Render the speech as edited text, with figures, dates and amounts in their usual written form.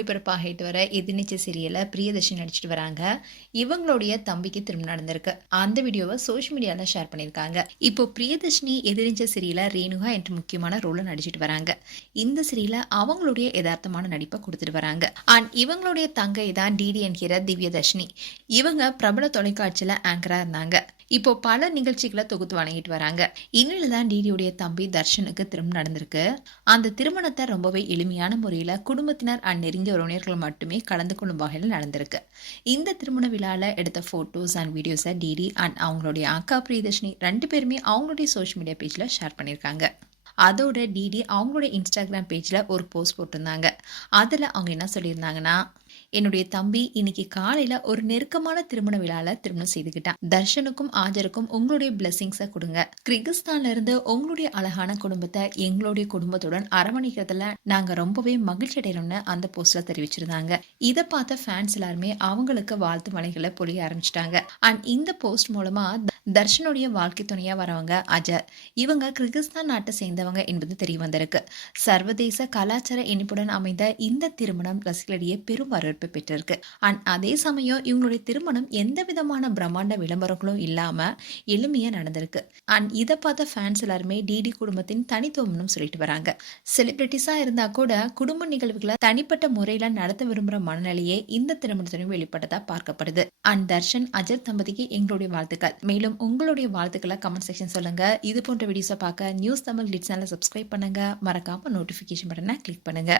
ஒளிபரப்பாகிட்டு வர எதிர்நீச்சல் சீரியல்ல பிரியதர்ஷினி நடிச்சிட்டு வராங்க. இவங்களுடைய தம்பிக்கு திருமணம் நடந்திருக்கு. அந்த வீடியோவை சோஷியல் மீடியால ஷேர் பண்ணியிருக்காங்க. இப்போ பிரியதர்ஷினி எதிர்நீச்சல் சீரியல்ல ரேணுகா என்ற முக்கியமான ரோல நடிச்சிட்டு வராங்க. இந்த சீரியல்ல அவங்களுடைய யதார்த்தமான நடிப்பை கொடுத்துட்டு வராங்க. அண்ட் இவங்களுடைய தங்கை தான் டிடி என்கிற திவ்யதர்ஷினி. இவங்க பிரபல தொலைக்காட்சியில ஆங்கரா இருந்தாங்க. இப்போ பல நிகழ்ச்சிகளை தொகுத்து வழங்கிட்டு வராங்க. இன்னில தான் டிடியுடைய தம்பி தர்ஷனுக்கு திருமணம் நடந்திருக்கு. அந்த திருமணத்தை ரொம்பவே எளிமையான முறையில் குடும்பத்தினர் அண்ட் நெருங்கிய உறவினர்கள் மட்டுமே கலந்து கொள்ளும் வகையில் நடந்திருக்கு. இந்த திருமண விழாவில் எடுத்த ஃபோட்டோஸ் அண்ட் வீடியோஸை டிடி அண்ட் அவங்களுடைய அக்கா பிரியதர்ஷினி 2 பேருமே அவங்களுடைய சோஷியல் மீடியா பேஜில் ஷேர் பண்ணியிருக்காங்க. அதோட டிடி அவங்களுடைய இன்ஸ்டாகிராம் பேஜில் ஒரு போஸ்ட் போட்டிருந்தாங்க. அதில் அவங்க என்ன சொல்லியிருந்தாங்கன்னா, என்னுடைய தம்பி இன்னைக்கு காலையில ஒரு நெருக்கமான திருமண விழால திருமணம் செய்துக்கிட்டான். தர்ஷனுக்கும் ஆஜருக்கும் உங்களுடைய பிளெஸிங்ஸை கொடுங்க. கிர்கிஸ்தான்ல இருந்து உங்களுடைய அழகான குடும்பத்தை எங்களுடைய குடும்பத்துடன் அரவணைக்கிறதுல நாங்க ரொம்பவே மகிழ்ச்சி அடைகிறோம்னு அந்த போஸ்ட்ல தெரிவிச்சிருந்தாங்க. இதை பார்த்த ஃபேன்ஸ் எல்லாருமே அவங்களுக்கு வாழ்த்து மலைகளை பொழிய ஆரம்பிச்சிட்டாங்க. அண்ட் இந்த போஸ்ட் மூலமா தர்ஷனுடைய வாழ்க்கை துணையா வரவங்க அஜர். இவங்க கிர்கிஸ்தான் நாட்டை சேர்ந்தவங்க என்பது தெரிய வந்திருக்கு. சர்வதேச கலாச்சார இனிப்புடன் அமைந்த இந்த திருமணம் ரசிகர்களிடையே பெரும் வரவேற்பு பெற்றிருக்கு. அண்ட் அதே சமயம் இவங்களுடைய திருமணம் எந்த விதமான பிரம்மாண்ட விளம்பரங்களும் இல்லாம எளிமையா நடந்திருக்கு. அண்ட் இதை பார்த்த ஃபேன்ஸ் எல்லாருமே டிடி குடும்பத்தின் தனித்துவம்னு சொல்லிட்டு வராங்க. செலிபிரிட்டிஸா இருந்தா கூட குடும்ப நிகழ்வுகளை தனிப்பட்ட முறையில நடத்த விரும்புற மனநிலையே இந்த திருமணத்திலும் வெளிப்பட்டதா பார்க்கப்படுது. அண்ட் தர்ஷன் அஜர் தம்பதிக்கு எங்களுடைய வாழ்த்துக்கள். மேலும் உங்களுடைய வாழ்த்துக்களை கமெண்ட் செக்ஷன் சொல்லுங்க. இது போன்ற வீடியோஸை பார்க்க நியூஸ் தமிழ் கிளிட்ஸ் சேனலை சப்ஸ்கிரைப் பண்ணுங்க. மறக்காம நோட்டிபிகேஷன் பட்டனை கிளிக் பண்ணுங்க.